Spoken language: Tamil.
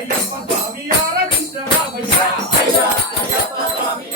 ஐயப்பன் ஐயப்ப சுவாமியார ஐயா ஐயப்ப சுவாமியார